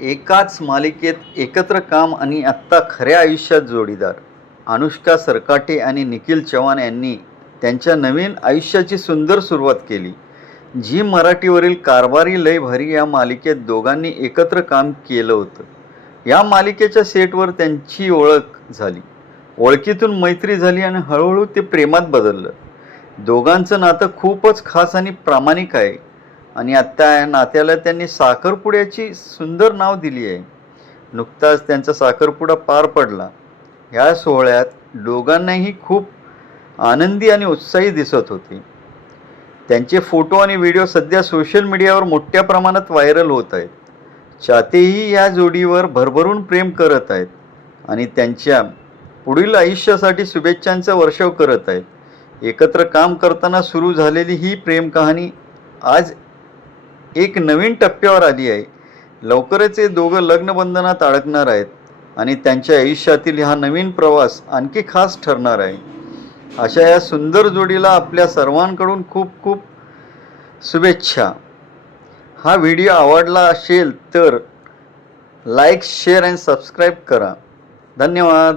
एकाच मालिकेत एकत्र काम आणि आत्ता खऱ्या आयुष्यात जोडीदार. अनुष्का सरकाटे आणि निखिल चव्हाण यांनी त्यांच्या नवीन आयुष्याची सुंदर सुरुवात केली. झी मराठीवरील कारभारी लय भारी या मालिकेत दोघांनी एकत्र काम केलं होतं. या मालिकेच्या सेटवर त्यांची ओळख झाली, ओळखीतून मैत्री झाली आणि हळूहळू ते प्रेमात बदललं. दोघांचं नातं खूपच खास आणि प्रामाणिक आहे आणि आत्ता या नात्याला त्यांनी साखरपुड्याची सुंदर नाव दिली आहे. नुकताच त्यांचा साखरपुडा पार पडला. या सोहळ्यात दोघांनाही खूप आनंदी आणि उत्साही दिसत होते. त्यांचे फोटो आणि व्हिडिओ सध्या सोशल मीडियावर मोठ्या प्रमाणात व्हायरल होत आहेत. चाहतेही या जोडीवर भरभरून प्रेम करत आहेत आणि त्यांच्या पुढील आयुष्यासाठी शुभेच्छांचा वर्षाव करत आहेत. एकत्र काम करताना सुरू झालेली ही प्रेम कहाणी आज एक नवीन टप्प्यावर आली आहे. लवकरच हे दोघं लग्नबंधनात अडकणार आहेत आणि त्यांच्या आयुष्यातील हा नवीन प्रवास आणखी खास ठरणार आहे. अशा या सुंदर जोडीला आपल्या सर्वांकडून खूप खूप शुभेच्छा. हा व्हिडिओ आवडला असेल तर लाईक, शेअर आणि सबस्क्राईब करा. धन्यवाद.